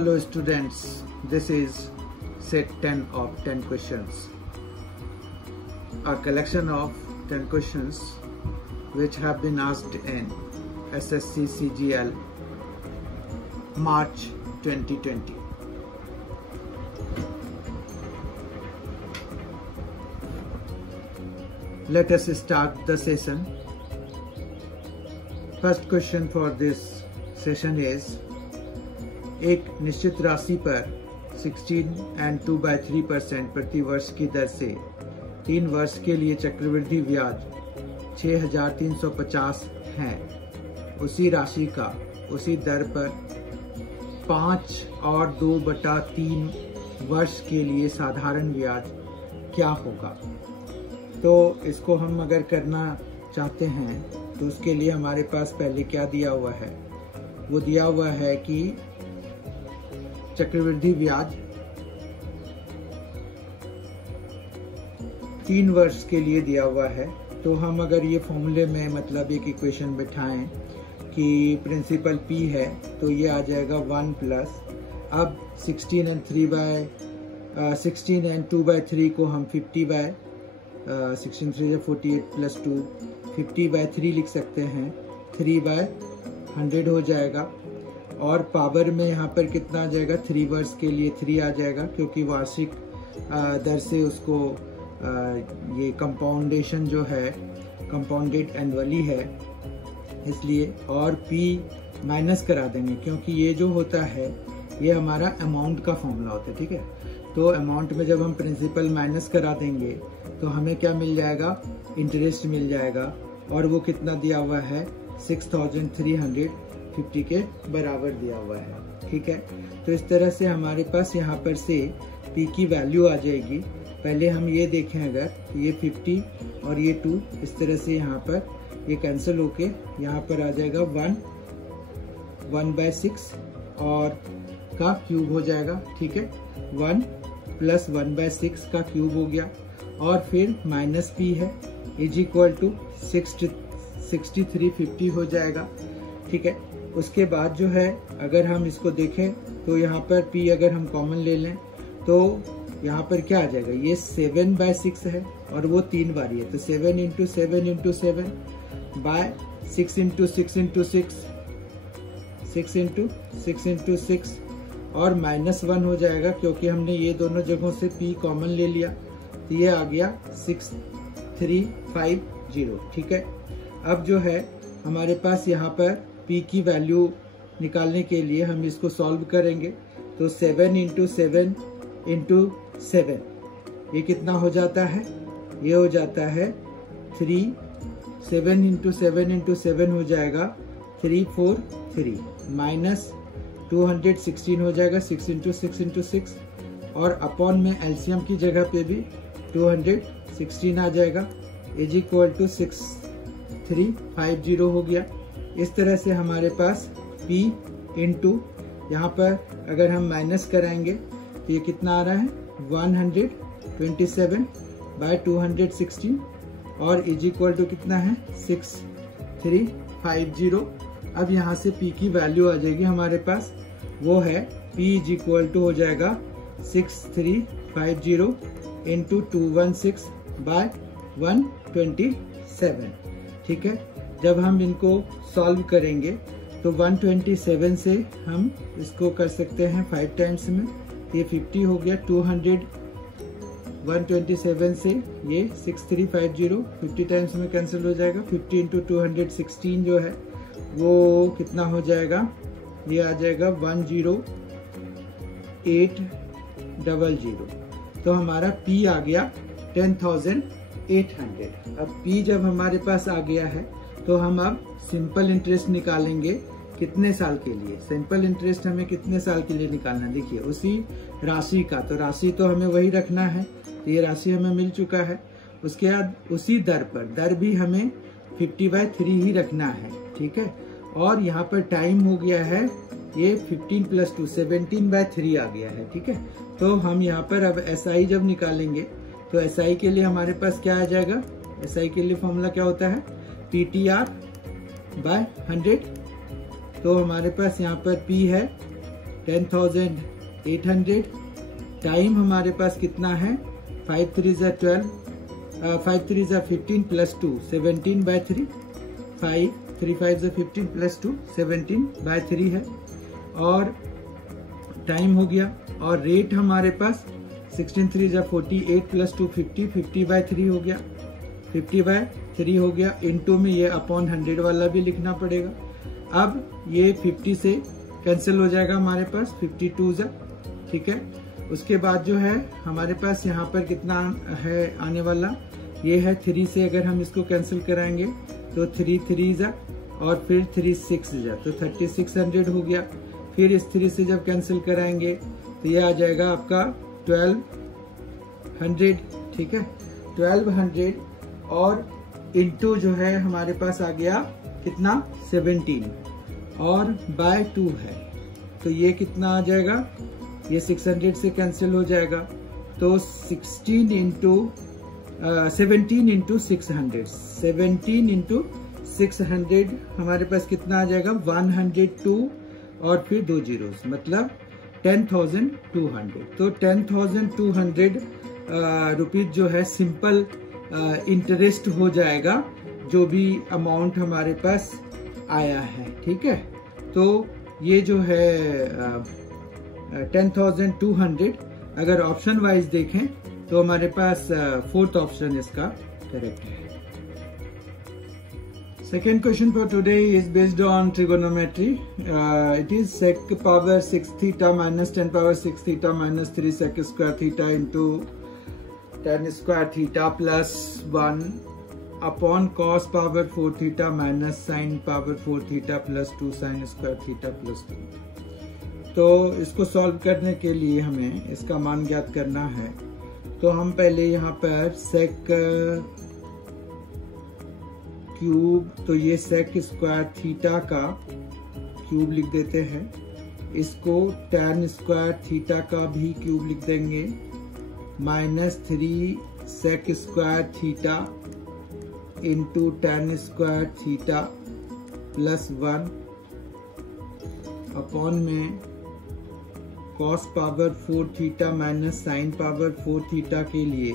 Hello students, this is set 10 of 10 questions. A collection of 10 questions which have been asked in SSC CGL March 2020. Let us start the session. First question for this session is, एक निश्चित राशि पर 16 and 2/3% प्रति वर्ष की दर से 3 वर्ष के लिए चक्रवृद्धि ब्याज 6,350 है। उसी राशि का उसी दर पर 5 और 2/3 वर्ष के लिए साधारण ब्याज क्या होगा। तो इसको हम अगर करना चाहते हैं तो उसके लिए हमारे पास पहले क्या दिया हुआ है, वो दिया हुआ है कि चक्रवृद्धि ब्याज 3 वर्ष के लिए दिया हुआ है। तो हम अगर ये फॉर्मूले में मतलब एक इक्वेशन बिठाएं कि प्रिंसिपल P है तो ये आ जाएगा 1 प्लस, अब 16 and 2/3 को हम 16 3 48 प्लस 2 50/3 लिख सकते हैं, 3/100 हो जाएगा। और पावर में यहाँ पर कितना आ जाएगा, 3 वर्ष के लिए 3 आ जाएगा, क्योंकि वार्षिक दर से उसको ये कंपाउंडेशन जो है कंपाउंडेड एनुअली है इसलिए। और P माइनस करा देंगे क्योंकि ये जो होता है ये हमारा अमाउंट का फॉर्मूला होता है, ठीक है। तो अमाउंट में जब हम प्रिंसिपल माइनस करा देंगे तो हमें क्या मिल जाएगा, इंटरेस्ट मिल जाएगा। और वो कितना दिया हुआ है, 6,350 के बराबर दिया हुआ है, ठीक है। तो इस तरह से हमारे पास यहाँ पर से P की वैल्यू आ जाएगी। पहले हम ये देखें, अगर ये 50 और ये 2 इस तरह से यहाँ पर ये कैंसिल होके यहाँ पर आ जाएगा 1/6 और का क्यूब हो जाएगा, ठीक है। 1 प्लस 1/6 का क्यूब हो गया। और फिर माइनस P है इज इक्वल टू 6350 हो जाएगा, ठीक है। उसके बाद जो है अगर हम इसको देखें तो यहाँ पर P अगर हम कॉमन ले लें तो यहाँ पर क्या आ जाएगा, ये 7/6 है और वो 3 बार है, तो 7 × 7 × 7 बाय 6 × 6 × 6 6 × 6 × 6 और -1 हो जाएगा क्योंकि हमने ये दोनों जगहों से P कॉमन ले लिया, तो ये आ गया 6350, ठीक है। अब जो है हमारे पास यहाँ पर P की वैल्यू निकालने के लिए हम इसको सॉल्व करेंगे। तो 7 × 7 × 7 ये कितना हो जाता है, ये हो जाता है 3। 7 × 7 × 7 हो जाएगा 343 माइनस 216 हो जाएगा 6 × 6 × 6 और अपॉन में एलसीएम की जगह पे भी 216 आ जाएगा इज इक्वल टू 6350 हो गया। इस तरह से हमारे पास P इंटू यहाँ पर अगर हम माइनस कराएंगे तो ये कितना आ रहा है, 127/216 और इज इक्वल टू कितना है, 6350। अब यहाँ से P की वैल्यू आ जाएगी हमारे पास, वो है P इज इक्वल टू हो जाएगा 6350 इंटू 216/127, ठीक है। जब हम इनको सॉल्व करेंगे तो 127 से हम इसको कर सकते हैं 5 टाइम्स में, ये 50 हो गया। 127 से ये 6350 50 टाइम्स में कैंसिल हो जाएगा। 50 × 216 जो है वो कितना हो जाएगा, ये आ जाएगा 10800। तो हमारा P आ गया 10,800। अब P जब हमारे पास आ गया है तो हम अब सिंपल इंटरेस्ट निकालेंगे कितने साल के लिए। सिंपल इंटरेस्ट हमें कितने साल के लिए निकालना है, देखिए उसी राशि का, तो राशि तो हमें वही रखना है, तो ये राशि हमें मिल चुका है। उसके बाद उसी दर पर दर भी हमें 50/3 ही रखना है, ठीक है। और यहाँ पर टाइम हो गया है ये 15 + 2 17/3 आ गया है, ठीक है। तो हम यहाँ पर अब SI जब निकालेंगे तो SI के लिए हमारे पास क्या आ जाएगा, SI के लिए फॉर्मूला क्या होता है, PTR/100। तो हमारे पास यहाँ पर P है 10,800। टाइम हमारे पास कितना है, 5 3 ज़ा 12, 5 3 ज़ा 15 प्लस 2 17/3, 5 3 5 ज़ा 15 प्लस 2 17/3 है। और टाइम हो गया। और रेट हमारे पास 16 3 ज़ा 48 प्लस 2 50, 50/3 हो गया, 50/3 हो गया। इनटू में ये अपॉन 100 वाला भी लिखना पड़ेगा। अब ये 50 से कैंसिल हो जाएगा हमारे पास, 52 ज़ा, ठीक है। उसके बाद जो है हमारे पास यहाँ पर कितना है आने वाला, ये है 3 से अगर हम इसको कैंसिल कराएंगे तो 3 3 ज़ा और फिर 3 6 ज़ा, तो 3600 हो गया। फिर इस 3 से जब कैंसिल कराएंगे तो ये आ जाएगा आपका 1200, ठीक है, 1200। और इंटू जो है हमारे पास आ गया कितना, 17 और बाय 2 है, तो ये कितना आ जाएगा, ये 600 से कैंसिल हो जाएगा। तो 17 इंटू 600, 17 इंटू 600 हमारे पास कितना आ जाएगा, 102 और फिर 2 जीरोस, मतलब 10,200। तो 10,200 रुपीज जो है सिंपल इंटरेस्ट हो जाएगा, जो भी अमाउंट हमारे पास आया है, ठीक है। तो ये जो है 10,200 अगर ऑप्शन वाइज देखें तो हमारे पास 4th ऑप्शन इसका करेक्ट है। Second question for today is based on trigonometry. It is sec power 6 theta minus 10 power 6 theta minus 3 sec square theta into tan square theta plus 1 upon cos power 4 theta minus sin power 4 theta plus 2 sin square theta plus 2। तो इसको solve करने के लिए हमें इसका मान ज्ञात करना है। तो हम पहले यहाँ पर sec क्यूब, तो ये sec स्क्वायर थीटा का क्यूब लिख देते हैं। इसको tan स्क्वायर थीटा का भी क्यूब लिख देंगे, -3 sec square theta into tan square theta plus 1 upon में cos power 4 theta minus sin power 4 theta के लिए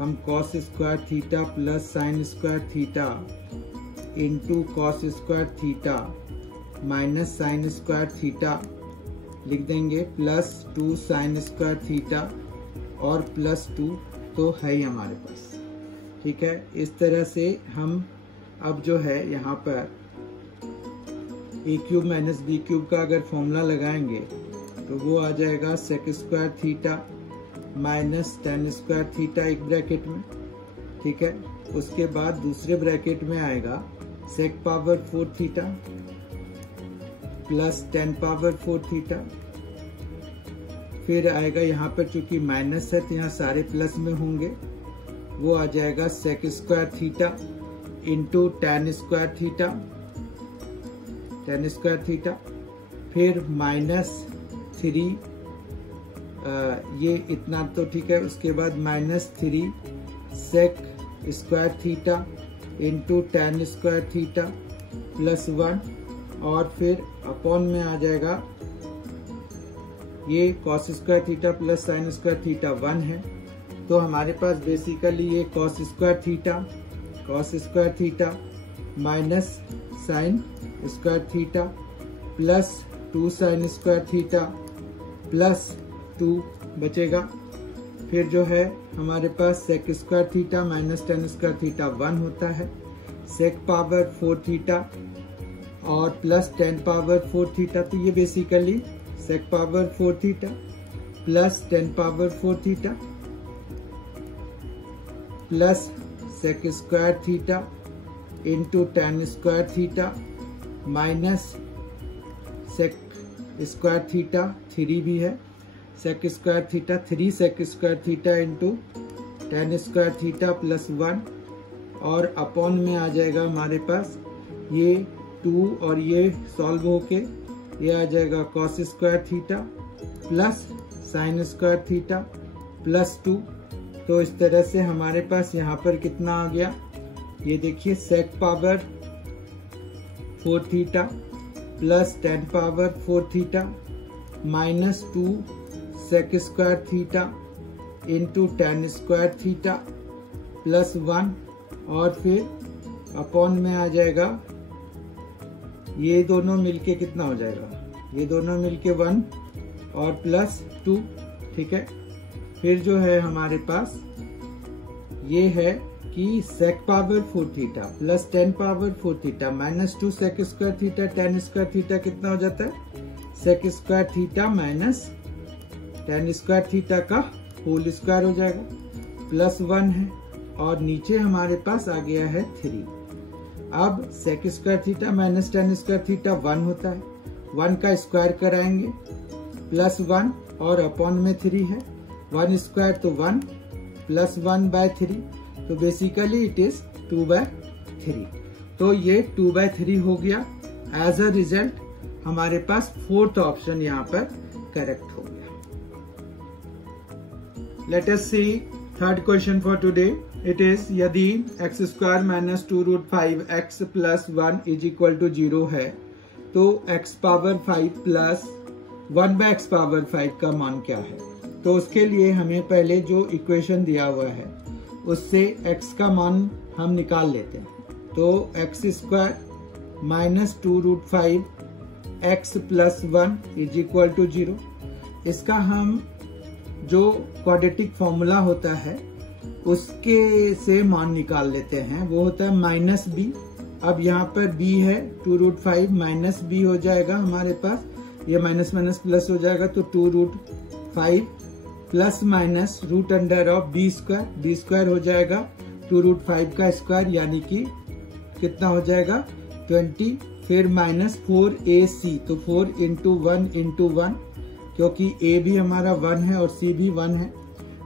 हम cos square theta plus sin square theta into cos square theta minus sin square theta लिख देंगे, plus 2 sin square theta और plus 2 तो है ही हमारे पास, ठीक है। इस तरह से हम अब जो है यहाँ पर a cube minus b cube का अगर फॉर्मूला लगाएंगे तो वो आ जाएगा sec square theta minus tan square theta एक ब्रैकेट में, ठीक है। उसके बाद दूसरे ब्रैकेट में आएगा sec power 4 theta plus tan power 4 theta. फिर आएगा यहाँ पर चूंकि माइनस है तो यहाँ सारे प्लस में होंगे, वो आ जाएगा sec square theta into tan square theta, tan square theta. फिर -3, ये इतना तो ठीक है। उसके बाद -3 sec square theta into tan square theta plus 1 और फिर अपॉन में आ जाएगा ये cos square theta plus sin square theta 1 है। तो हमारे पास बेसिकली ये cos square theta minus sin square theta plus 2 sin square theta plus 2 बचेगा। फिर जो है हमारे पास sec square theta minus tan square theta 1 होता है, sec पावर 4 थीटा और प्लस tan पावर 4 थीटा। तो ये basically sec power 4 theta plus tan power 4 theta plus sec square theta into tan square theta minus sec square theta 3 भी है, sec square theta 3 sec square theta into tan square theta plus 1 और upon में आ जाएगा हमारे पास ये 2 और ये solve होके ये आ जाएगा cos square theta plus sin square theta plus 2। तो इस तरह से हमारे पास यहाँ पर कितना आ गया, ये देखिए sec power 4 theta plus tan power 4 theta -2 sec square theta into tan square theta plus 1, और फिर अपॉन में आ जाएगा, ये दोनों मिलके कितना हो जाएगा, ये दोनों मिलके 1 और प्लस 2, ठीक है। फिर जो है हमारे पास ये है कि sec power 4 theta plus tan power 4 theta minus 2 sec square theta tan square theta कितना हो जाता है, sec square theta minus tan square theta का होल स्क्वायर हो जाएगा, प्लस 1 है, और नीचे हमारे पास आ गया है 3। अब sec square theta minus tan square theta 1 होता है, 1 का स्क्वायर कराएंगे, प्लस 1 और अपॉन में 3 है, 1 स्क्वायर तो 1 प्लस 1/3, तो बेसिकली इट इज 2/3। तो ये 2/3 हो गया। एज अ रिजल्ट हमारे पास 4th ऑप्शन यहाँ पर करेक्ट हो गया। Let us see 3rd question for today. It is यदि x square minus 2√5x plus 1 is equal to 0 है, तो x power 5 plus 1/x power 5 का मान क्या है। तो उसके लिए हमें पहले जो इक्वेशन दिया हुआ है उससे x का मान हम निकाल लेते हैं। तो x square minus 2√5x plus 1 is equal to 0। इसका हम जो क्वाड्रेटिक फॉर्मूला होता है उसके से मान निकाल लेते हैं, वो होता है माइनस b। अब यहाँ पर b है 2√5 माइनस b हो जाएगा हमारे पास, ये माइनस माइनस प्लस हो जाएगा, तो 2√5 plus minus root under of B square हो जाएगा 2√5 का स्क्वायर, यानी कि कितना हो जाएगा 20, फिर माइनस 4ac, तो 4 इंटू 1 इंटू 1, क्योंकि a भी हमारा 1 है और c भी 1 है,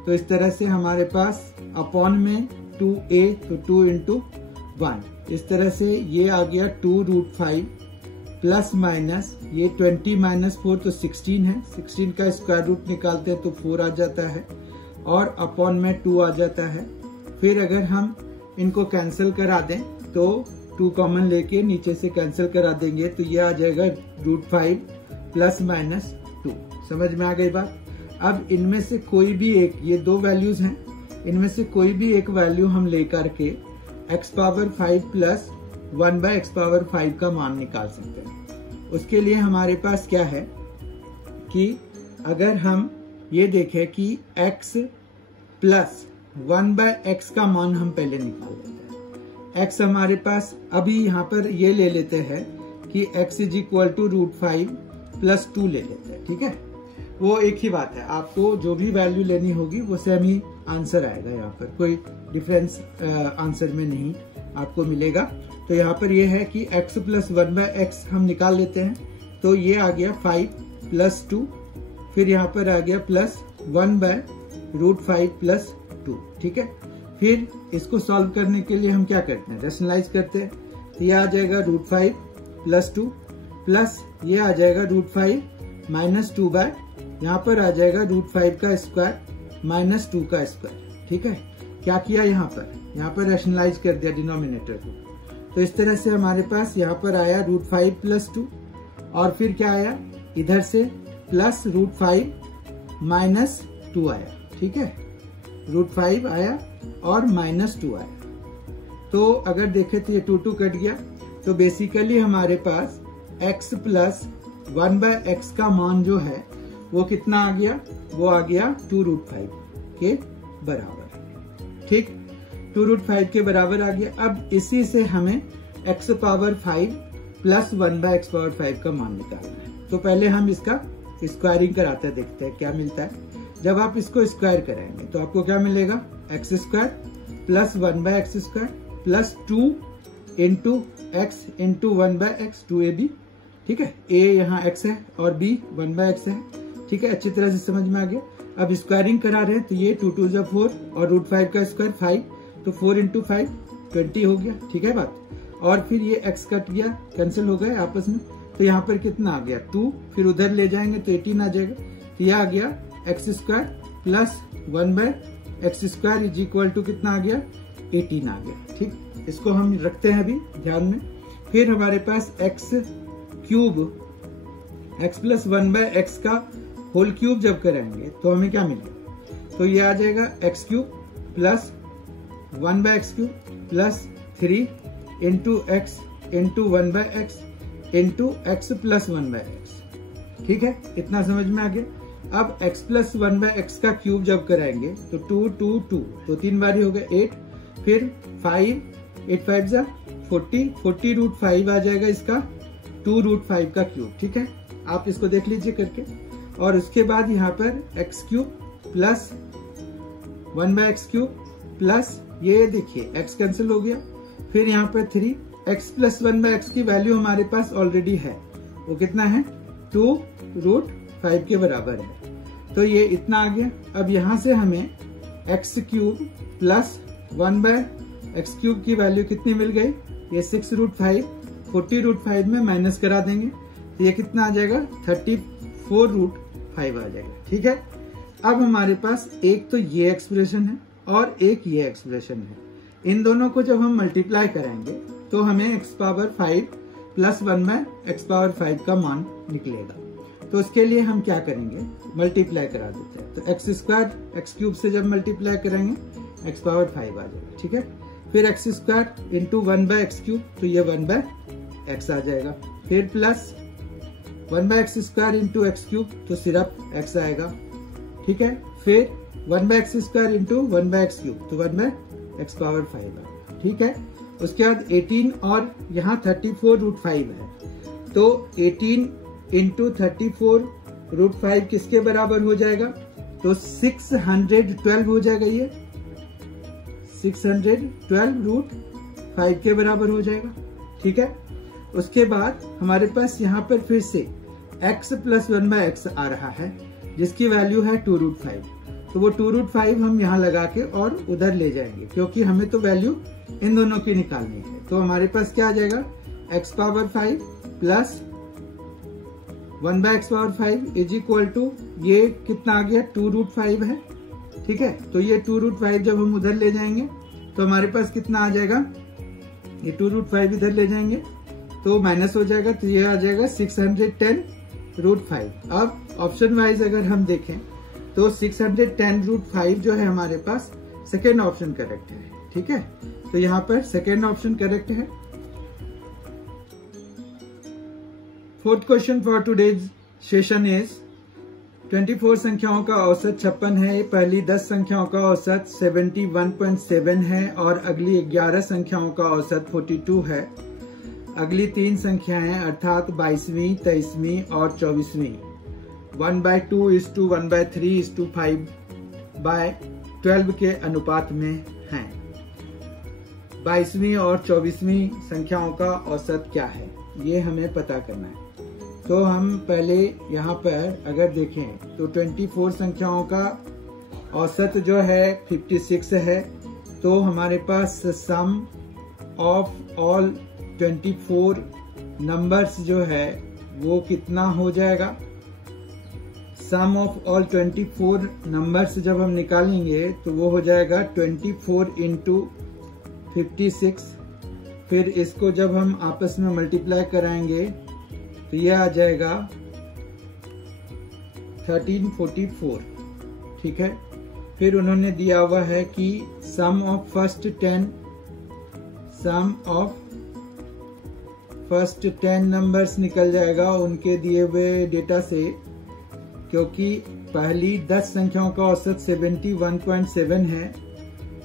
तो इस तरह से हमारे पास अपॉन में 2a, तो 2 इंटू 1, इस तरह से ये आ गया 2√5 प्लस माइनस ये 20 माइनस 4 तो 16 है, 16 का स्क्वायर रूट निकालते हैं तो 4 आ जाता है, और अपॉन में 2 आ जाता है। फिर अगर हम इनको कैंसिल करा दें तो 2 कॉमन लेके नीचे से कैंसिल करा देंगे, तो ये आ जाएगा √5 प्लस माइनस 2। समझ में आ गई बात। अब इनमें से कोई भी एक, ये 2 वैल्यूज हैं, इनमें से कोई भी एक वैल्यू हम लेकर के x power 5 plus 1/x power 5 का मान निकाल सकते हैं। उसके लिए हमारे पास क्या है कि अगर हम ये देखें कि x प्लस 1/x का मान हम पहले निकाल लेते हैं। x हमारे पास अभी यहाँ पर ये ले लेते हैं कि x इज इक्वल टू √5 प्लस 2 ले लेते हैं, ठीक है। वो एक ही बात है, आपको जो भी वैल्यू लेनी होगी वो सेम ही आंसर आएगा, यहाँ पर कोई डिफरेंस आंसर में नहीं आपको मिलेगा। तो यहाँ पर ये है कि x प्लस 1/x हम निकाल लेते हैं, तो ये आ गया 5 प्लस 2, फिर यहाँ पर आ गया प्लस 1/√5 प्लस 2, ठीक है। फिर इसको सॉल्व करने के लिए हम क्या करते हैं, रैशनलाइज करते हैं, तो ये आ जाएगा √5 प्लस 2 प्लस ये आ जाएगा √5 माइनस 2 बाय, यहाँ पर आ जाएगा √5 का स्क्वायर माइनस 2 का स्क्वायर, ठीक है। क्या किया यहाँ पर रैशनलाइज कर दिया डिनोमिनेटर को, तो इस तरह से हमारे पास यहाँ पर आया √5 प्लस 2, और फिर क्या आया इधर से प्लस √5 माइनस 2 आया, ठीक है। √5 आया और माइनस 2 आया, तो अगर देखें तो ये 2 कट गया, तो बेसिकली हमारे पास x प्लस 1/x का मान जो है वो कितना आ गया, वो आ गया 2√5 के बराबर, ठीक। 2√5 के बराबर आ गया। अब इसी से हमें x power 5 plus 1/x power 5 का मान निकालना है। तो पहले हम इसका स्क्वायरिंग कराते हैं, देखते हैं क्या मिलता है। जब आप इसको स्क्वायर करेंगे तो आपको क्या मिलेगा, x square plus 1/x square plus 2 into x into 1/x, 2ab, ठीक है। a यहाँ x है और b 1/x है, ठीक है। अच्छी तरह से समझ में आ गया। अब स्क्वायरिंग करा रहे हैं, तो ये 2 2 4 और √5 का स्क्वायर 5, तो 4 इंटू 5 20 हो गया, ठीक है बात। और फिर ये x कट गया, कैंसिल हो गए आपस में, तो यहाँ पर कितना आ गया 2, फिर उधर ले जाएंगे तो 18 आ जाएगा, तो यह आ गया x square plus 1/x square is equal to कितना आ गया 18 आ गया, ठीक। इसको हम रखते हैं अभी ध्यान में। फिर हमारे पास x cube x plus 1/x का होल क्यूब जब कराएंगे तो हमें क्या मिलेगा, तो ये आ जाएगा x cube plus 1/x cube plus 3 into x into 1/x into x plus 1/x। ठीक है, इतना समझ में आ गया। अब x प्लस 1/x का क्यूब जब कराएंगे तो 2 2 2 तो 3 बार ही हो गया 8, फिर 5 8 5 जा 40 रूट 5 आ जाएगा इसका 2 रूट 5 का क्यूब। ठीक है, आप इसको देख लीजिए करके। और उसके बाद यहाँ पर x cube plus 1/x cube plus ये देखिए x कैंसिल हो गया, फिर यहाँ पर 3 x प्लस 1/x की वैल्यू हमारे पास ऑलरेडी है, वो कितना है 2 रूट 5 के बराबर है, तो ये इतना आ गया। अब यहाँ से हमें x cube plus 1/x cube की वैल्यू कितनी मिल गई, ये 6 रूट 5 40 रूट 5 में माइनस करा देंगे तो ये कितना आ जाएगा 34 रूट 5 आ जाएगा। ठीक है, अब हमारे पास एक तो ये एक्सप्रेशन है और एक ये एक्सप्रेशन है, इन दोनों को जब हम मल्टीप्लाई कराएंगे तो हमें x power 5 plus 1/x power 5 का मान निकलेगा। तो उसके लिए हम क्या करेंगे, मल्टीप्लाई करा देते हैं। तो x स्क्वायर x क्यूब से जब मल्टीप्लाई करेंगे x पावर 5 आ जाएगा। ठीक है, फिर x square into 1/x cube तो ये 1/x आ जाएगा, फिर plus 1/x square into x cube तो सिर्फ x आएगा। ठीक है, फिर 1/x square into 1/x cube तो 1/x पावर 5 आएगा। ठीक है, उसके बाद 18 और यहाँ 34 रूट 5 है, तो 18 इंटू 34 रूट 5 किसके बराबर हो जाएगा, तो 612 हो जाएगा, ये 612 रूट 5 के बराबर हो जाएगा। ठीक है, उसके बाद हमारे पास यहाँ पर फिर से x प्लस 1/x आ रहा है जिसकी वैल्यू है 2 रूट 5, तो वो 2 रूट 5 हम यहाँ लगा के और उधर ले जाएंगे क्योंकि हमें तो वैल्यू इन दोनों की निकालनी है। तो हमारे पास क्या आ जाएगा x power 5 plus 1/x power 5 is equal to ये कितना आ गया 2 रूट 5 है। ठीक है, तो ये 2 रूट 5 जब हम उधर ले जाएंगे तो हमारे पास कितना आ जाएगा, ये 2 रूट 5 इधर ले जाएंगे तो माइनस हो जाएगा, तो ये आ जाएगा 610 रूट 5। अब ऑप्शन वाइज अगर हम देखें तो 610 रूट 5 जो है हमारे पास सेकेंड ऑप्शन करेक्ट है। ठीक है, तो यहाँ पर सेकेंड ऑप्शन करेक्ट है। Fourth question for today's session is 24 संख्याओं का औसत 56 है, पहली 10 संख्याओं का औसत 71.7 है और अगली 11 संख्याओं का औसत 42 है। अगली 3 संख्याएं अर्थात 22वीं, 23वीं और 24वीं 1/2 1/3 5/12 के अनुपात में हैं। 22वीं और 24वीं संख्याओं का औसत क्या है, ये हमें पता करना है। तो हम पहले यहाँ पर अगर देखें तो 24 संख्याओं का औसत जो है 56 है, तो हमारे पास सम ऑफ ऑल 24 नंबर्स जो है वो कितना हो जाएगा, सम ऑफ ऑल 24 नंबर्स जब हम निकालेंगे तो वो हो जाएगा 24 इंटू 56, फिर इसको जब हम आपस में मल्टीप्लाई कराएंगे तो ये आ जाएगा 1344। ठीक है, फिर उन्होंने दिया हुआ है कि सम ऑफ फर्स्ट 10 नंबर्स निकल जाएगा उनके दिए हुए डेटा से, क्योंकि पहली 10 संख्याओं का औसत 71.7 है,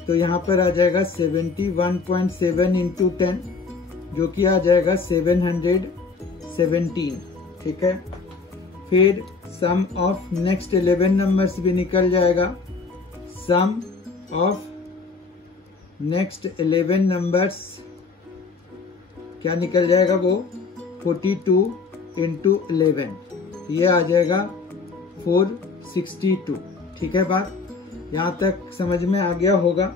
तो यहाँ पर आ जाएगा 71.7 इंटू 10 जो कि आ जाएगा 717। ठीक है, फिर सम ऑफ नेक्स्ट 11 नंबर्स भी निकल जाएगा, सम ऑफ नेक्स्ट 11 नंबर्स क्या निकल जाएगा, वो 42 इंटू 11, ये आ जाएगा 462। ठीक है, बात यहाँ तक समझ में आ गया होगा।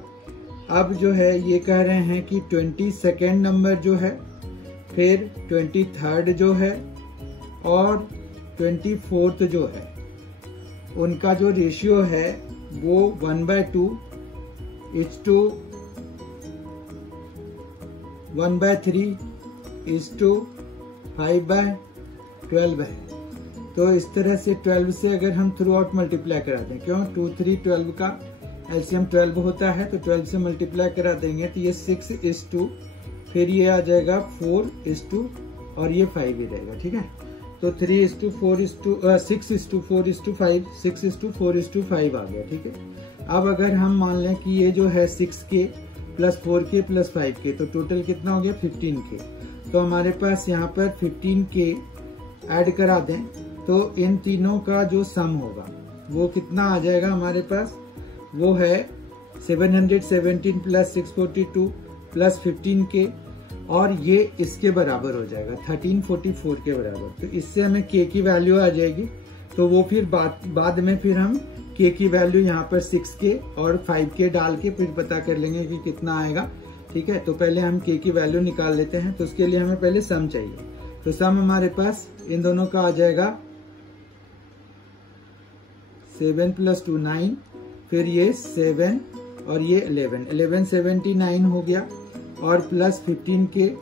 अब जो है ये कह रहे हैं कि 22nd नंबर जो है, फिर 23rd जो है और 24th जो है, उनका जो रेशियो है वो 1/2 इज़ टू 1/3 इज़ टू 5/12 है। तो इस तरह से 12 से अगर हम थ्रू आउट मल्टीप्लाई करा दें, क्यों 2 3 12 का एलसीएम 12 होता है, तो 12 से मल्टीप्लाई करा देंगे तो ये 6:2, फिर ये आ जाएगा 4:2 और ये 5 ही रहेगा। ठीक है, तो 6:4:5 6:4:5 आ गया। ठीक है, अब अगर हम मान लें कि ये जो है 6K plus 4K plus 5K, तो टोटल कितना हो गया 15K। तो हमारे पास यहाँ पर 15K ऐड करा दें तो इन तीनों का जो सम होगा वो कितना आ जाएगा हमारे पास, वो है 717 प्लस 642 प्लस 15K, और ये इसके बराबर हो जाएगा 1344 के बराबर। तो इससे हमें K की वैल्यू आ जाएगी, तो वो फिर बाद में फिर हम K की वैल्यू यहाँ पर 6K और 5K डाल के फिर पता कर लेंगे कि कितना आएगा। ठीक है, तो पहले हम K की वैल्यू निकाल लेते हैं, तो उसके लिए हमें पहले सम चाहिए। तो सम हमारे पास इन दोनों का आ जाएगा 7 + 2 9, फिर ये 7 और ये 11 79 हो गया, और प्लस 15K,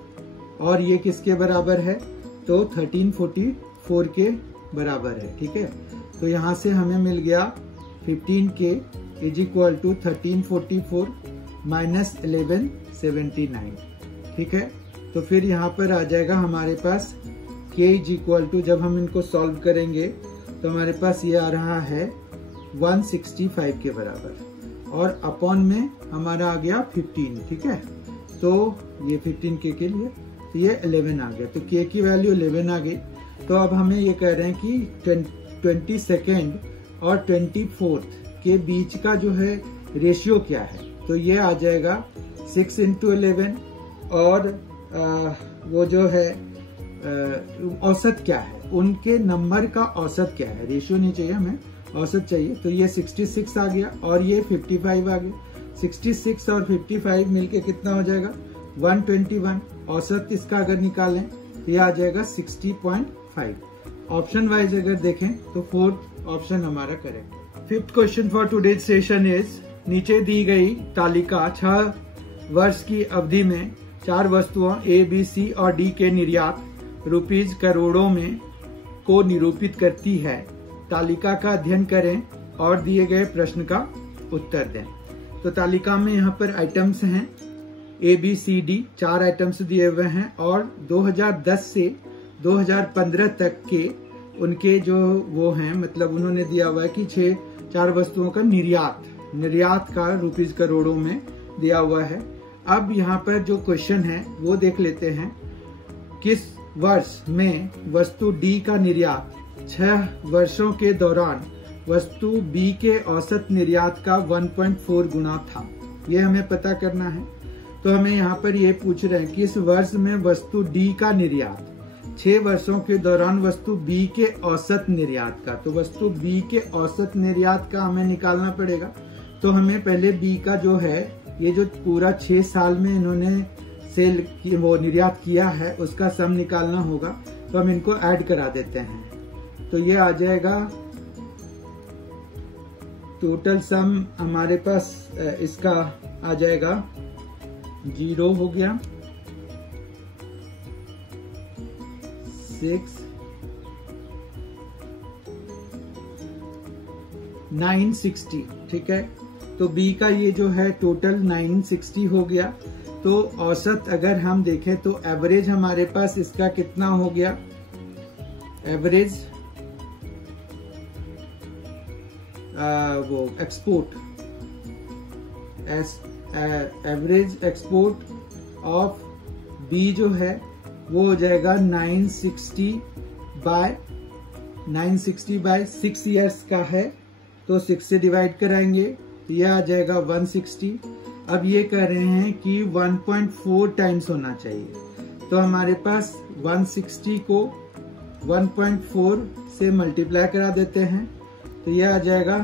और ये किसके बराबर है, तो 1344 के बराबर है। ठीक है, तो यहाँ से हमें मिल गया 15K = 1344 माइनस 1179। ठीक है, तो फिर यहाँ पर आ जाएगा हमारे पास K = जब हम इनको सॉल्व करेंगे तो हमारे पास ये आ रहा है 165 के बराबर, और अपॉन में हमारा आ गया 15। ठीक है, तो ये 15K के लिए तो ये 11 आ गया, तो K की वैल्यू 11 आ गई। तो अब हमें ये कह रहे हैं कि 22nd और 24th के बीच का जो है रेशियो क्या है, तो ये आ जाएगा 6 × 11, और वो जो है औसत क्या है, उनके नंबर का औसत क्या है, रेशियो नहीं चाहिए हमें, औसत चाहिए। तो ये 66 आ गया और ये 55 आ गया। 66 और 55 मिलके कितना हो जाएगा 121। औसत इसका अगर निकालें तो ये आ जाएगा 60.5। ऑप्शन वाइज अगर देखें तो 4th ऑप्शन हमारा करेक्ट है। 5th question for today's session is, नीचे दी गई तालिका 6 वर्ष की अवधि में 4 वस्तुओं A, B, C और D के निर्यात रुपीज करोड़ों में को निरूपित करती है। तालिका का अध्ययन करें और दिए गए प्रश्न का उत्तर दें। तो तालिका में यहाँ पर आइटम्स हैं A, B, C, D, 4 items दिए हुए हैं, और 2010 से 2015 तक के उनके जो वो हैं, मतलब उन्होंने दिया हुआ है कि 4 वस्तुओं का निर्यात का रुपीज करोड़ों में दिया हुआ है। अब यहाँ पर जो क्वेश्चन है वो देख लेते हैं, किस वर्ष में वस्तु D का निर्यात 6 वर्षों के दौरान वस्तु B के औसत निर्यात का 1.4 गुना था, ये हमें पता करना है। तो हमें यहाँ पर ये पूछ रहे हैं कि इस वर्ष में वस्तु D का निर्यात 6 वर्षों के दौरान वस्तु B के औसत निर्यात का, तो वस्तु B के औसत निर्यात का हमें निकालना पड़ेगा। तो हमें पहले B का जो है, ये जो पूरा 6 साल में इन्होंने सेल की वो निर्यात किया है, उसका सम निकालना होगा। तो हम इनको ऐड करा देते हैं, तो ये आ जाएगा टोटल सम हमारे पास इसका आ जाएगा 0 हो गया 6 960। ठीक है, तो B का ये जो है टोटल 960 हो गया। तो औसत अगर हम देखें तो एवरेज हमारे पास इसका कितना हो गया, एवरेज वो export, average export of B जो है वो हो जाएगा 960 बाय 6 ईयर्स का है, तो 6 से डिवाइड कराएंगे तो ये आ जाएगा 160। अब ये कह रहे हैं कि 1.4 टाइम्स होना चाहिए, तो हमारे पास 160 को 1.4 से मल्टीप्लाई करा देते हैं, तो ये आ जाएगा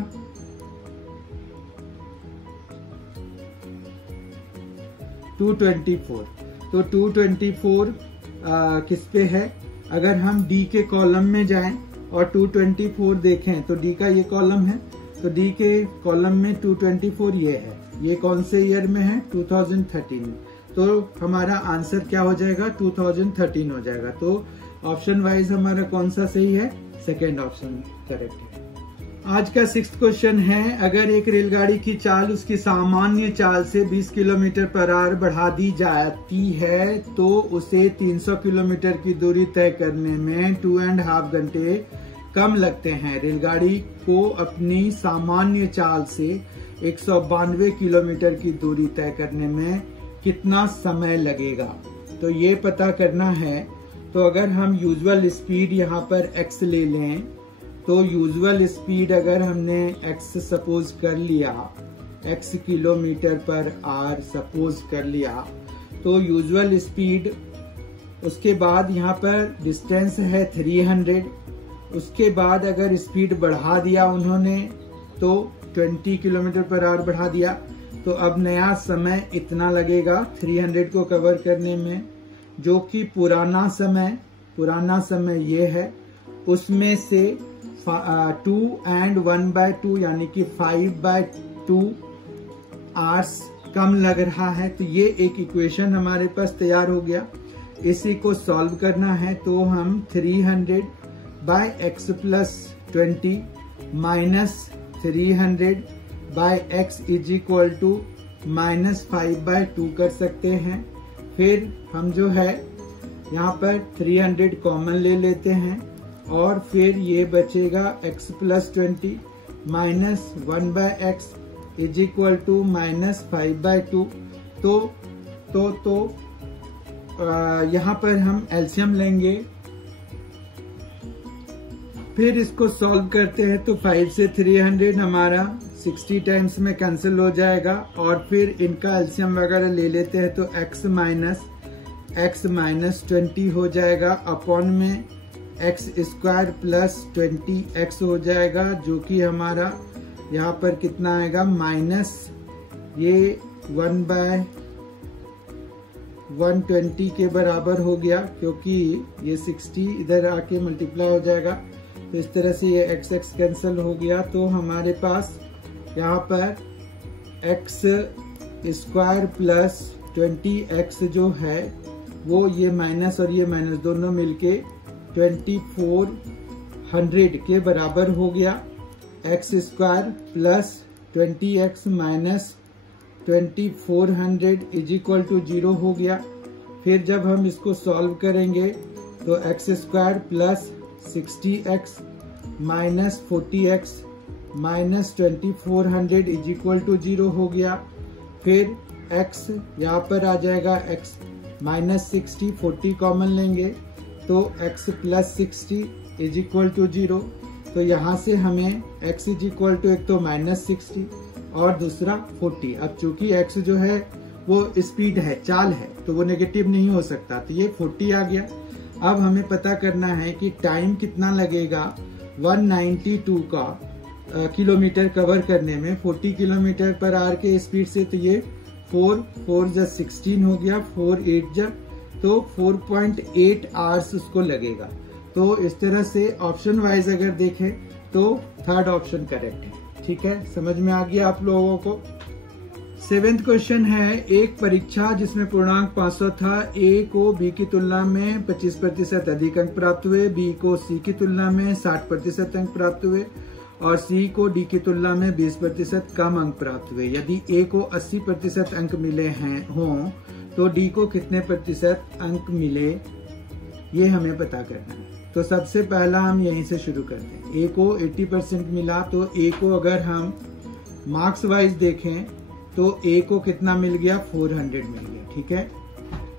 224। तो 224 किस पे है, अगर हम D के कॉलम में जाएं और 224 देखें तो D का ये कॉलम है, तो D के कॉलम में 224 ये है, ये कौन से ईयर में है 2013 में। तो हमारा आंसर क्या हो जाएगा 2013 हो जाएगा। तो ऑप्शन वाइज हमारा कौन सा सही है? सेकेंड ऑप्शन करेक्ट है। आज का 6th क्वेश्चन है, अगर एक रेलगाड़ी की चाल उसकी सामान्य चाल से 20 किलोमीटर पर आवर बढ़ा दी जाती है तो उसे 300 किलोमीटर की दूरी तय करने में 2.5 घंटे कम लगते हैं। रेलगाड़ी को अपनी सामान्य चाल से 192 किलोमीटर की दूरी तय करने में कितना समय लगेगा? तो ये पता करना है। तो अगर हम यूजुअल स्पीड यहाँ पर x ले लें, तो यूजुअल स्पीड अगर हमने x सपोज कर लिया, x kilometre per hour suppose कर लिया, तो यूजुअल स्पीड, उसके बाद यहाँ पर डिस्टेंस है 300, उसके बाद अगर स्पीड बढ़ा दिया उन्होंने तो 20 किलोमीटर पर आवर बढ़ा दिया, तो अब नया समय इतना लगेगा 300 को कवर करने में, जो कि पुराना समय ये है, उसमें से 2 and 1/2 यानी कि 5/2 आवर्स कम लग रहा है। तो ये एक इक्वेशन हमारे पास तैयार हो गया। इसी को सॉल्व करना है तो हम 300/x + 20 minus 300/x is equal to -5/2 कर सकते हैं। फिर हम जो है यहाँ पर 300 कॉमन ले लेते हैं और फिर ये बचेगा x + 20 minus 1/x is equal to -5/2। तो यहाँ पर हम एलसीएम लेंगे, फिर इसको सॉल्व करते हैं तो 5 से 300 हमारा 60 टाइम्स में कैंसिल हो जाएगा और फिर इनका एलसीएम वगैरह ले लेते हैं तो x माइनस 20 हो जाएगा, अपॉन में x² + 20x हो जाएगा, जो कि हमारा यहाँ पर कितना आएगा माइनस ये 1/120 के बराबर हो गया, क्योंकि ये 60 इधर आके मल्टीप्लाई हो जाएगा। तो इस तरह से ये x कैंसिल हो गया। तो हमारे पास यहाँ पर x² + 20x जो है वो ये माइनस और ये माइनस दोनों मिलके 2400 के बराबर हो गया। x² + 20x minus 2400 is equal to 0 हो गया। फिर जब हम इसको सॉल्व करेंगे तो x² + 60x minus 40x minus 2400 is equal to 0 हो गया। फिर x यहाँ पर आ जाएगा, x माइनस 60, 40 कॉमन लेंगे तो x + 60 इज इक्वल टू 0। तो यहाँ से हमें x इज इक्वल टू एक तो -60 और दूसरा 40। अब चूंकि x जो है वो स्पीड है, चाल है, तो वो नेगेटिव नहीं हो सकता, तो ये 40 आ गया। अब हमें पता करना है कि टाइम कितना लगेगा 192 का किलोमीटर कवर करने में 40 किलोमीटर पर आवर के स्पीड से। तो ये 4 + 16 हो गया, 4 8 तो 4.8 आवर्स उसको लगेगा। तो इस तरह से ऑप्शन वाइज अगर देखें तो थर्ड ऑप्शन करेक्ट है। ठीक है, समझ में आ गया आप लोगों को। 7th क्वेश्चन है, एक परीक्षा जिसमें पूर्णांक 500 था, A को B की तुलना में 25% अधिक अंक प्राप्त हुए, B को C की तुलना में 60% अंक प्राप्त हुए और C को D की तुलना में 20% कम अंक प्राप्त हुए। यदि A को 80% अंक मिले हों तो D को कितने प्रतिशत अंक मिले, ये हमें पता करना है। तो सबसे पहला हम यहीं से शुरू करते हैं। A को 80% मिला, तो A को अगर हम मार्क्स वाइज देखें तो A को कितना मिल गया, 400 मिल गया। ठीक है,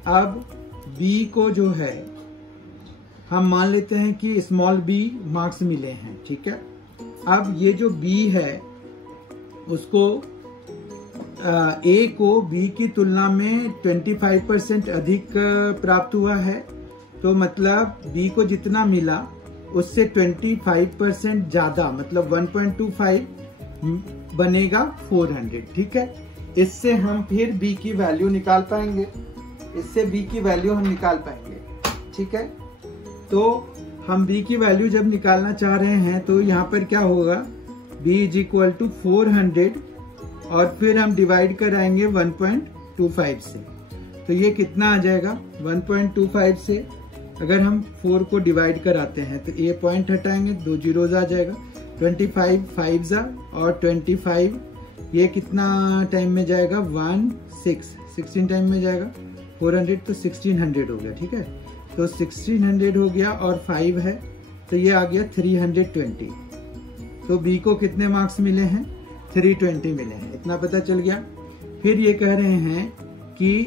अब B को जो है हम मान लेते हैं कि स्मॉल b मार्क्स मिले हैं। ठीक है, अब ये जो B है उसको A को B की तुलना में 25% अधिक प्राप्त हुआ है, तो मतलब B को जितना मिला उससे 25% ज्यादा, मतलब 1.25 बनेगा 400। ठीक है, इससे हम फिर B की वैल्यू निकाल पाएंगे, इससे B की वैल्यू हम निकाल पाएंगे। ठीक है, तो हम B की वैल्यू जब निकालना चाह रहे हैं तो यहाँ पर क्या होगा, B इज इक्वल टू 400 और फिर हम डिवाइड कराएंगे 1.25 से, तो ये कितना आ जाएगा 1.25 से अगर हम 4 को डिवाइड कराते हैं तो ये पॉइंट हटाएंगे, 2 जीरोज आ जाएगा, 25 5 जा और 25 ये कितना टाइम में जाएगा, 16 टाइम में जाएगा, 400 तो 1600 हो गया। ठीक है, तो 1600 हो गया और 5 है तो ये आ गया 320। तो बी को कितने मार्क्स मिले हैं, 320 मिले हैं, इतना पता चल गया। फिर ये कह रहे हैं कि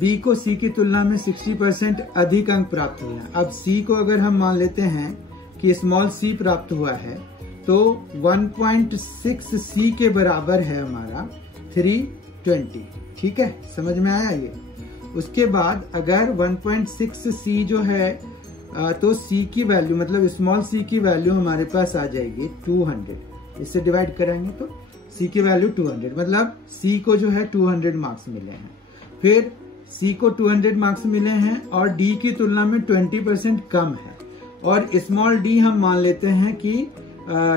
बी को सी की तुलना में 60% अधिक अंक प्राप्त हुए हैं। अब सी को अगर हम मान लेते हैं कि स्मॉल सी प्राप्त हुआ है तो 1.6 सी के बराबर है हमारा 320। ठीक है, समझ में आया ये। उसके बाद अगर 1.6 सी जो है तो सी की वैल्यू मतलब स्मॉल सी की वैल्यू हमारे पास आ जाएगी 200। इससे डिवाइड करेंगे तो सी की वैल्यू 200, मतलब सी को जो है 200 मार्क्स मिले हैं। फिर सी को 200 मार्क्स मिले हैं और डी की तुलना में 20% कम है, और स्मॉल डी हम मान लेते हैं कि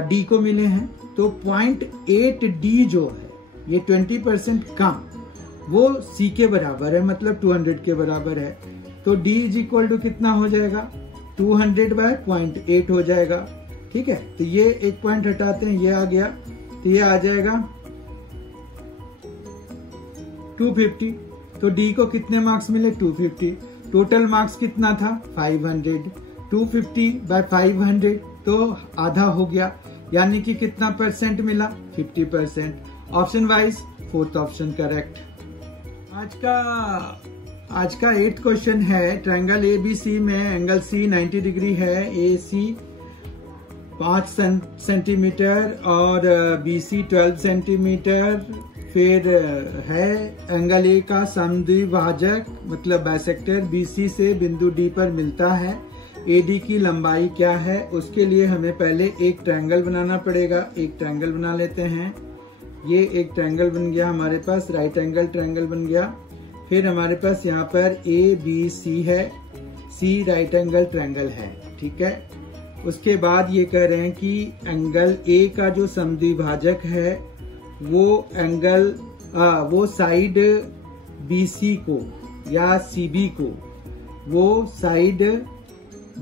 डी को मिले हैं, तो 0.8 डी जो है ये 20% कम, वो सी के बराबर है, मतलब 200 के बराबर है। तो डी इज इक्वल टू कितना हो जाएगा, 200/0.8 हो जाएगा। ठीक है, तो ये एक पॉइंट हटाते हैं, ये आ गया, तो ये आ जाएगा 250। तो डी को कितने मार्क्स मिले, 250। टोटल मार्क्स कितना था, 500। 250/500 तो आधा हो गया, यानी कि कितना परसेंट मिला, 50%। Option wise 4th option correct. आज का 8th क्वेश्चन है, ट्रायंगल ABC में एंगल C 90 डिग्री है, AC 5 सेंटीमीटर और BC 12 सेंटीमीटर। फिर है एंगल A का समद्विभाजक मतलब बाइसेक्टर BC से बिंदु D पर मिलता है, AD की लंबाई क्या है। उसके लिए हमें पहले एक ट्रायंगल बनाना पड़ेगा। एक ट्रायंगल बना लेते हैं, ये एक ट्रायंगल बन गया हमारे पास, राइट एंगल ट्रायंगल बन गया। फिर हमारे पास यहाँ पर ABC है, C राइट एंगल ट्रायंगल है। ठीक है, उसके बाद ये कह रहे हैं कि एंगल A का जो समद्विभाजक है वो साइड BC को या CB को, वो साइड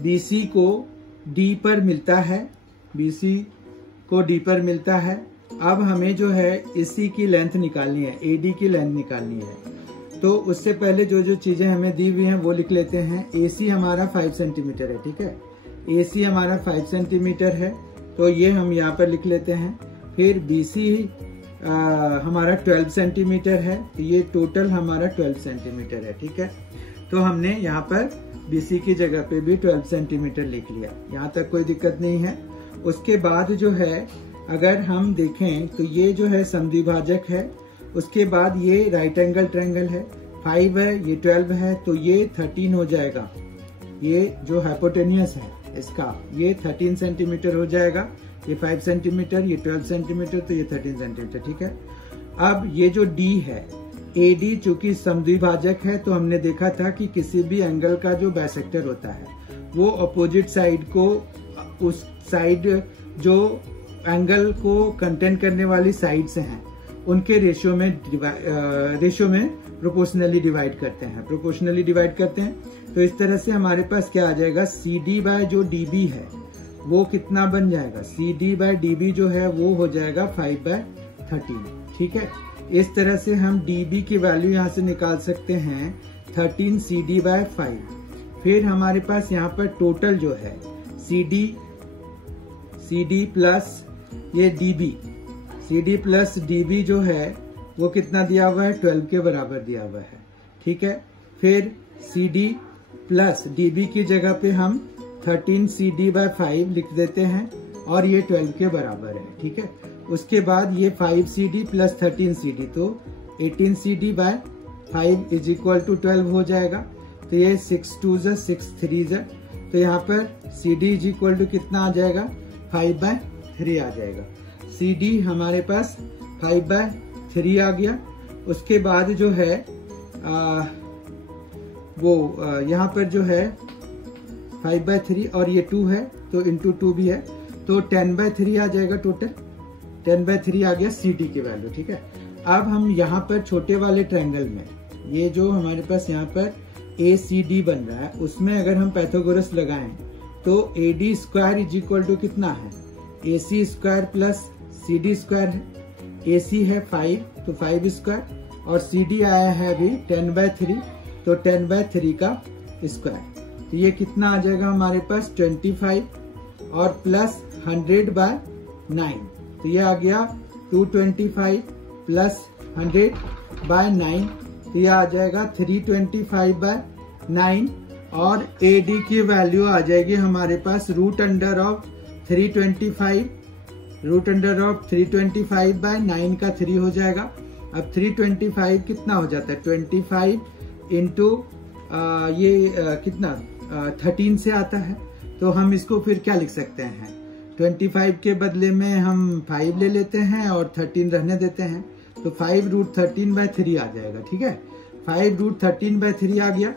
BC को D पर मिलता है, BC को D पर मिलता है। अब हमें जो है इसी की लेंथ निकालनी है, AD की लेंथ निकालनी है। तो उससे पहले जो जो चीजें हमें दी हुई हैं वो लिख लेते हैं। AC हमारा 5 सेंटीमीटर है। ठीक है, AC हमारा 5 सेंटीमीटर है, तो ये हम यहाँ पर लिख लेते हैं। फिर BC हमारा 12 सेंटीमीटर है, तो ये टोटल हमारा 12 सेंटीमीटर है। ठीक है, तो हमने यहाँ पर BC की जगह पे भी 12 सेंटीमीटर लिख लिया, यहाँ तक कोई दिक्कत नहीं है। उसके बाद जो है अगर हम देखें तो ये जो है समद्विभाजक है, उसके बाद ये राइट एंगल ट्रायंगल है, 5 है, ये 12 है, तो ये 13 हो जाएगा। ये जो हाइपोटेनियस है इसका ये 13 सेंटीमीटर हो जाएगा। ये 5 सेंटीमीटर, ये 12 सेंटीमीटर, तो ये 13 सेंटीमीटर। ठीक है, अब ये जो D है, AD चूंकि समद्विभाजक है, तो हमने देखा था कि किसी भी एंगल का जो बाइसेक्टर होता है वो अपोजिट साइड को, उस साइड जो एंगल को कंटेंट करने वाली साइड से हैं उनके रेशियो में प्रोपोर्शनली डिवाइड करते हैं। तो इस तरह से हमारे पास क्या आ जाएगा, CD बाय जो DB है वो कितना बन जाएगा, CD बाय DB जो है वो हो जाएगा 5/13। ठीक है, इस तरह से हम DB की वैल्यू यहाँ से निकाल सकते हैं 13 CD/5। फिर हमारे पास यहाँ पर टोटल जो है CD प्लस ये DB, CD प्लस DB जो है वो कितना दिया हुआ है, 12 के बराबर दिया हुआ है। ठीक है, फिर CD प्लस DB की जगह पे हम 13 CD/5 लिख देते हैं और ये 12 के बराबर है। ठीक है, उसके बाद ये 5 CD प्लस 13 CD, तो 18 CD/5 इज इक्वल टू 12 हो जाएगा। तो ये 6 2 6 3, तो यहाँ पर CD इज इक्वल टू कितना आ जाएगा, 5/3 आ जाएगा। CD हमारे पास 5/3 आ गया। उसके बाद जो है यहाँ पर जो है 5/3 और ये 2 है, तो इंटू 2 भी है, तो 10/3 आ जाएगा। टोटल 10/3 आ गया CD की वैल्यू। ठीक है, अब हम यहाँ पर छोटे वाले ट्रायंगल में, ये जो हमारे पास यहाँ पर ACD बन रहा है, उसमें अगर हम पाइथागोरस लगाएं तो AD square is equal to कितना है, AC square plus CD square है। AC है 5 तो 5 स्क्वायर और CD आया है अभी 10/3 तो 10/3 का स्क्वायर। तो ये कितना आ जाएगा हमारे पास 25 और प्लस 100/9 तो ये आ गया 225 प्लस 100/9 तो ये आ जाएगा 325/9 और AD की वैल्यू आ जाएगी हमारे पास रूट अंडर ऑफ 325/9 का 3 हो जाएगा। अब 325 कितना हो जाता है, 25 इंटू कितना 13 से आता है, तो हम इसको फिर क्या लिख सकते हैं, 25 के बदले में हम 5 ले लेते हैं और 13 रहने देते हैं, तो 5√13/3 आ जाएगा। ठीक है, 5√13/3 आ गया।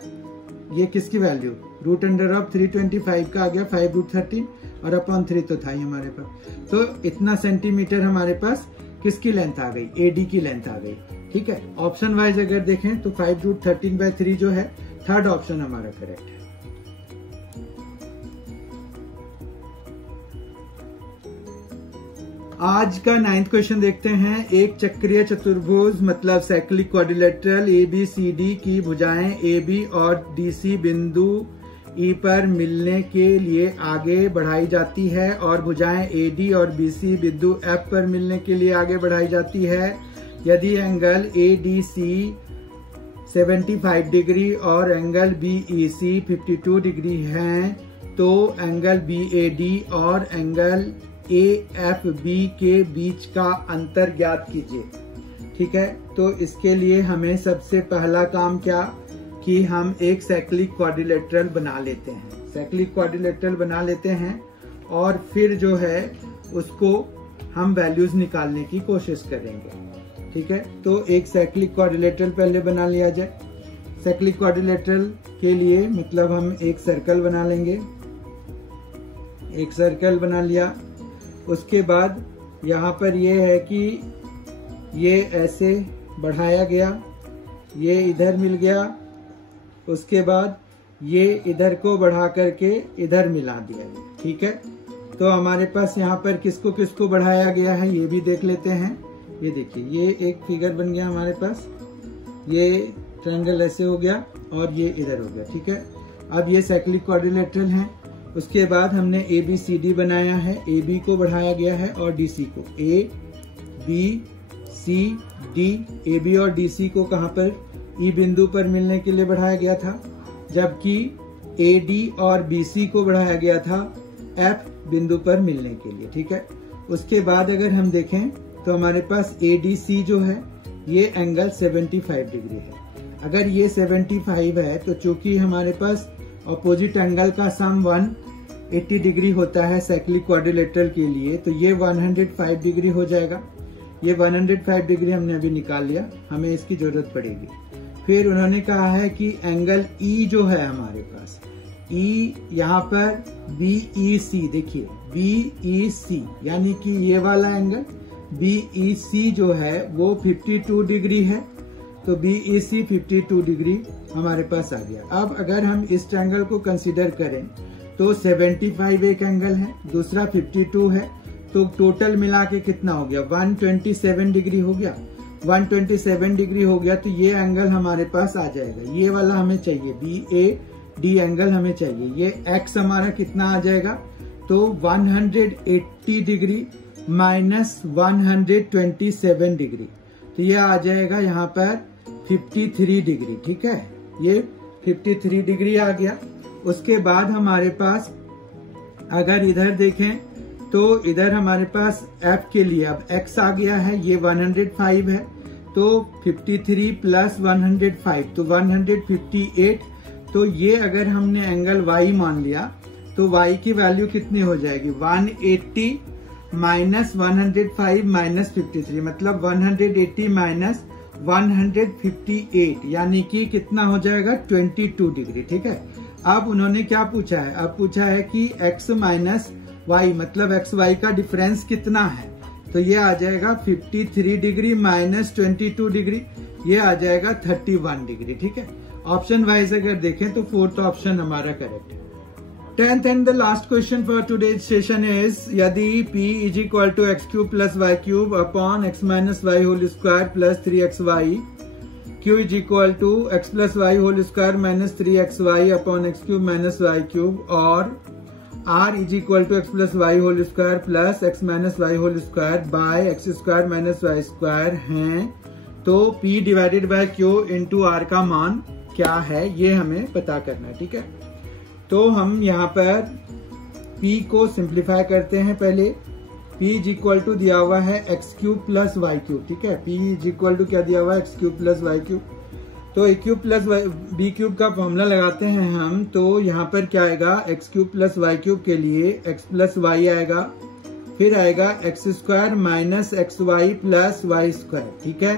ये किसकी वैल्यू, रूट अंडर ऑफ 325 का आ गया 5√13 और अपॉन 3 तो था ही हमारे पास। तो इतना सेंटीमीटर हमारे पास किसकी लेंथ आ गई, AD की लेंथ आ गई। ठीक है, ऑप्शन वाइज अगर देखें तो 5√13/3 जो है थर्ड ऑप्शन हमारा करेक्ट है। आज का 9th क्वेश्चन देखते हैं। एक चक्रीय चतुर्भुज मतलब साइक्लिक क्वाड्रिलेटरल ABCD की भुजाएं AB और DC बिंदु E पर मिलने के लिए आगे बढ़ाई जाती है और भुजाएं AD और BC बिंदु F पर मिलने के लिए आगे बढ़ाई जाती है। यदि एंगल ADC 75 डिग्री और एंगल BEC 52 डिग्री हैं, तो एंगल BAD और एंगल AFB के बीच का अंतर ज्ञात कीजिए। ठीक है, तो इसके लिए हमें सबसे पहला काम क्या कि हम एक साइक्लिक क्वाड्रिलेटरल बना लेते हैं। साइक्लिक क्वाड्रिलेटरल बना लेते हैं और फिर जो है उसको हम वैल्यूज निकालने की कोशिश करेंगे। ठीक है, तो एक साइक्लिक क्वाड्रिलेटरल पहले बना लिया जाए। साइक्लिक क्वाड्रिलेटरल के लिए मतलब हम एक सर्कल बना लेंगे। एक सर्कल बना लिया, उसके बाद यहाँ पर ये है कि ये ऐसे बढ़ाया गया, ये इधर मिल गया, उसके बाद ये इधर को बढ़ा करके इधर मिला दिया। ठीक है, तो हमारे पास यहाँ पर किसको किसको बढ़ाया गया है ये भी देख लेते हैं। ये देखिए, ये एक फिगर बन गया हमारे पास, ये ट्रायंगल ऐसे हो गया और ये इधर हो गया। ठीक है, अब ये साइक्लिक क्वाड्रिलेटरल है। उसके बाद हमने ABCD बनाया है, AB को बढ़ाया गया है और DC को, ABCD, AB और DC को कहाँ पर, E बिंदु पर मिलने के लिए बढ़ाया गया था, जबकि AD और BC को बढ़ाया गया था F बिंदु पर मिलने के लिए। ठीक है, उसके बाद अगर हम देखें तो हमारे पास ADC जो है ये एंगल 75 डिग्री है। अगर ये 75 है तो चूंकि हमारे पास अपोजिट एंगल का सम 180 डिग्री होता है साइक्लिक क्वाड्रिलेटरल के लिए, तो ये 105 डिग्री हो जाएगा। ये 105 डिग्री हमने अभी निकाल लिया, हमें इसकी जरूरत पड़ेगी। फिर उन्होंने कहा है कि एंगल E जो है हमारे पास, E यहाँ पर BEC, देखिए BEC यानी कि ये वाला एंगल BEC जो है वो 52 डिग्री है, तो BEC 52 डिग्री हमारे पास आ गया। अब अगर हम इस ट्रायंगल को कंसीडर करें तो 75 एक एंगल है, दूसरा 52 है, तो टोटल मिला के कितना हो गया, 127 डिग्री हो गया। 127 डिग्री हो गया तो ये एंगल हमारे पास आ जाएगा, ये वाला हमें चाहिए, BAD एंगल हमें चाहिए। ये X हमारा कितना आ जाएगा, तो 180 डिग्री माइनस 127 डिग्री, तो ये आ जाएगा यहाँ पर 53 डिग्री। ठीक है, ये 53 डिग्री आ गया। उसके बाद हमारे पास अगर इधर देखें तो इधर हमारे पास F के लिए अब X आ गया है, ये 105 है, तो 53 प्लस 105 तो 158। तो ये अगर हमने एंगल Y मान लिया तो Y की वैल्यू कितनी हो जाएगी, 180 माइनस 105 माइनस 53, मतलब 180 माइनस 158 यानी कि कितना हो जाएगा, 22 डिग्री। ठीक है, अब उन्होंने क्या पूछा है, अब पूछा है कि x माइनस वाई मतलब एक्स वाई का डिफरेंस कितना है, तो ये आ जाएगा 53 डिग्री माइनस 22 डिग्री, ये आ जाएगा 31 डिग्री। ठीक है, ऑप्शन वाइज अगर देखें तो फोर्थ ऑप्शन हमारा करेक्ट है। 10th and the last question for today's session is यदि p is equal to x cube plus y cube upon x minus y whole square plus 3xy, q is equal to x plus y whole square minus 3xy upon x cube minus y cube, और r is equal to x plus y whole square plus x minus y whole square by x square minus y square हैं, तो p divided by q into r का मान क्या है ये हमें पता करना है। ठीक है, तो हम यहाँ पर p को सिंप्लीफाई करते हैं। पहले p इज इक्वल टू दिया हुआ है x cube plus y cube. ठीक है, p इज इक्वल टू क्या दिया हुआ है, x cube plus y cube. तो A cube plus B cube का फॉर्मूला लगाते हैं हम, तो यहाँ पर क्या आएगा, x cube plus y cube के लिए एक्स प्लस वाई आएगा, फिर आएगा x square minus x y plus y square. ठीक है,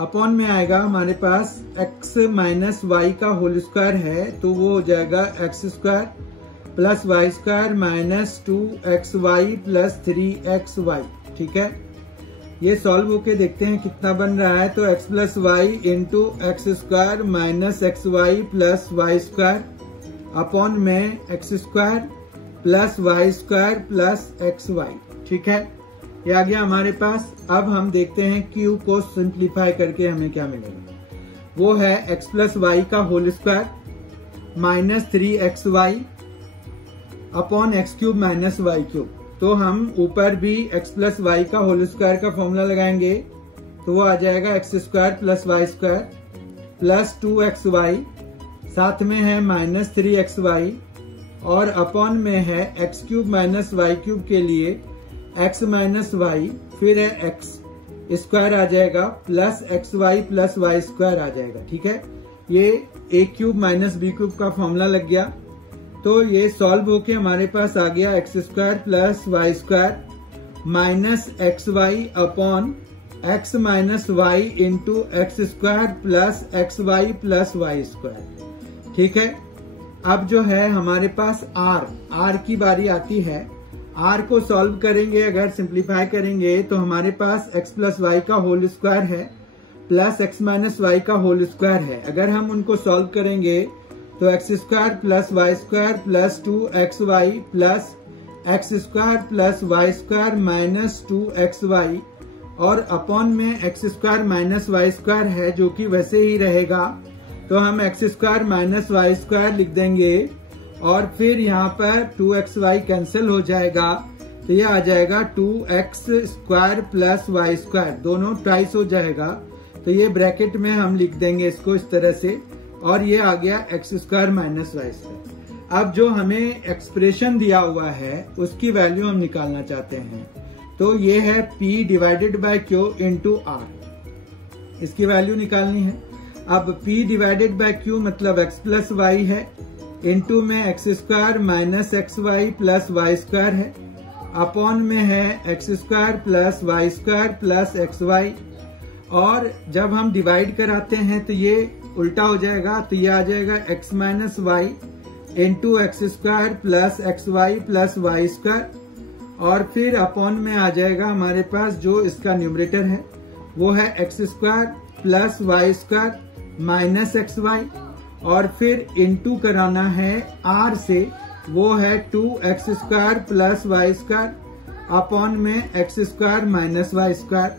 अपॉन में आएगा हमारे पास x माइनस वाई का होल स्क्वायर है, तो वो हो जाएगा x square plus y square minus 2xy plus 3xy। ठीक है, ये सॉल्व होके देखते हैं कितना बन रहा है। तो x plus y into x square minus x y plus y square upon में x square plus y square plus x y. ठीक है, ये आ गया हमारे पास। अब हम देखते हैं q को सिंप्लीफाई करके हमें क्या मिलेगा, वो है x प्लस वाई का whole square minus 3xy upon x cube minus y cube. तो हम ऊपर भी x प्लस वाई का होल स्क्वायर का फॉर्मूला लगाएंगे, तो वो आ जाएगा x square plus y square plus 2xy, साथ में है माइनस 3xy, और अपॉन में है x cube minus y cube के लिए x माइनस वाई, फिर है x स्क्वायर आ जाएगा plus x y plus y square आ जाएगा। ठीक है, ये a cube minus b cube का फॉर्मूला लग गया। तो ये सॉल्व होके हमारे पास आ गया x square plus y square minus x y upon x minus y into x square plus x y plus y square. ठीक है, अब जो है हमारे पास r की बारी आती है। r को सॉल्व करेंगे, अगर सिंप्लीफाई करेंगे तो हमारे पास x प्लस वाई का होल स्क्वायर है प्लस एक्स माइनस वाई का होल स्क्वायर है। अगर हम उनको सॉल्व करेंगे तो x square plus y square plus 2xy plus x square plus y square minus 2xy, और अपॉन में x square minus y square है जो कि वैसे ही रहेगा, तो हम x square minus y square लिख देंगे, और फिर यहाँ पर 2xy कैंसिल हो जाएगा, तो ये आ जाएगा 2x square plus y square, दोनों ट्वाइस हो जाएगा, तो ये ब्रैकेट में हम लिख देंगे इसको इस तरह से, और ये आ गया x square minus y square. अब जो हमें एक्सप्रेशन दिया हुआ है उसकी वैल्यू हम निकालना चाहते हैं, तो ये है p divided by q into r, इसकी वैल्यू निकालनी है। अब p डिवाइडेड बाय q मतलब x प्लस वाई है, इंटू में x square minus x y plus y square है, अपॉन में है x square plus y square plus x y, और जब हम डिवाइड कराते हैं तो ये उल्टा हो जाएगा, तो ये आ जाएगा x minus y into x square plus x y plus y square, और फिर अपॉन में आ जाएगा हमारे पास जो इसका न्यूमरेटर है वो है x square plus y square minus x y, और फिर इंटू कराना है r से, वो है 2x square plus y square upon में x square minus y square.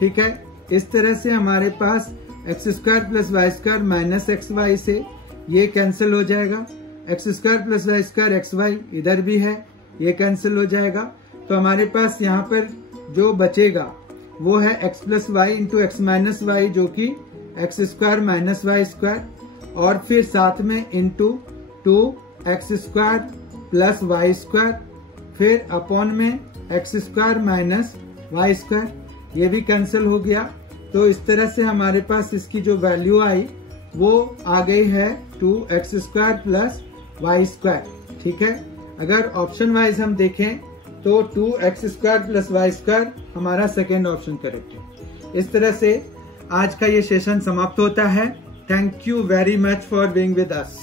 ठीक है, इस तरह से हमारे पास x square plus y square minus x y से ये कैंसिल हो जाएगा, x square plus y square x y इधर भी है, ये कैंसिल हो जाएगा, तो हमारे पास यहाँ पर जो बचेगा वो है x plus y into x minus y, जो कि x square minus y square, और फिर साथ में into 2x square plus y square, फिर अपॉन में x square minus y square, ये भी कैंसिल हो गया। तो इस तरह से हमारे पास इसकी जो वैल्यू आई वो आ गई है 2x square plus y square. ठीक है, अगर ऑप्शन वाइज हम देखें तो 2x square plus y square हमारा सेकेंड ऑप्शन करेक्ट है। इस तरह से आज का ये सेशन समाप्त होता है। Thank you very much for being with us.